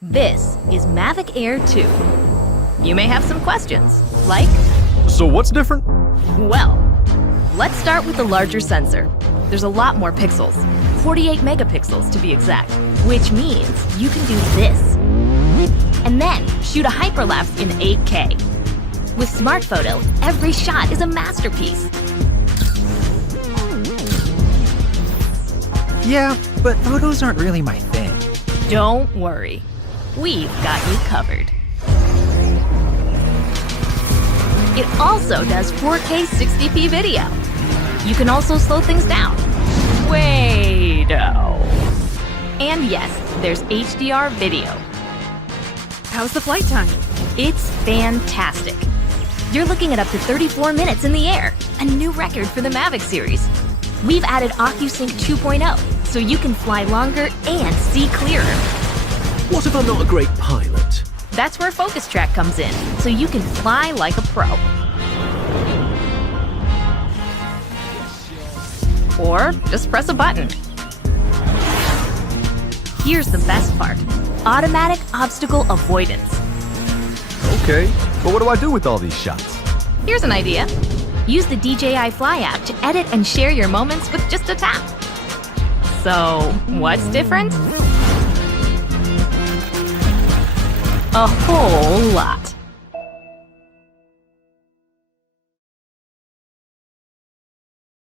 This is Mavic Air 2. You may have some questions, like, So what's different? well, let's start with the larger sensor. There's a lot more pixels, 48 megapixels to be exact, which means you can do this. And then shoot a hyperlapse in 8K. With SmartPhoto, every shot is a masterpiece. Yeah, but photos aren't really my thing. Don't worry, we've got you covered. It also does 4K 60p video. You can also slow things down. Way-do. And yes, there's HDR video. How's the flight time? It's fantastic. You're looking at up to 34 minutes in the air, a new record for the Mavic series. We've added OcuSync 2.0, so you can fly longer and see clearer. What if I'm not a great pilot? That's where Focus Track comes in, so you can fly like a pro. Or just press a button. Here's the best part: automatic obstacle avoidance. Okay, but what do I do with all these shots? Here's an idea. Use the DJI Fly app to edit and share your moments with just a tap. So, what's different? A whole lot.